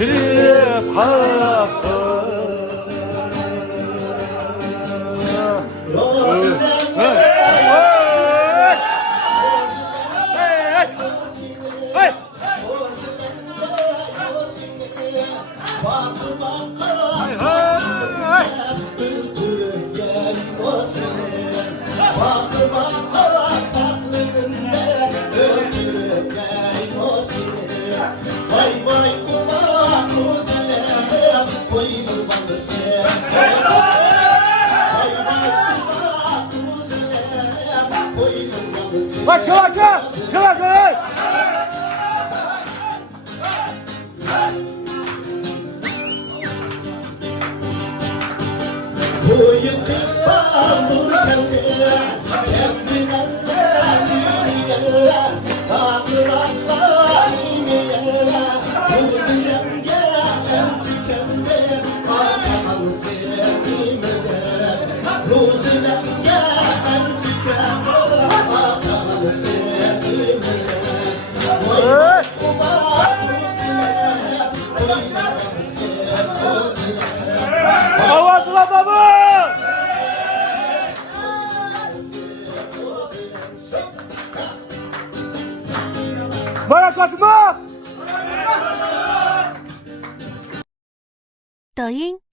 kirip kalktı. Bak çalaka! Çalaka! Boyu kız bağırırken hep bilenler yürüyenler tatlılar yürüyenler Kızın yenge el tükende kalkan sevdiğimde Kızın yenge el tükende kalkan sevdiğimde Vay kuma kuzine oynamam sevdiğimde Avazla baba! Barakasına! 抖音。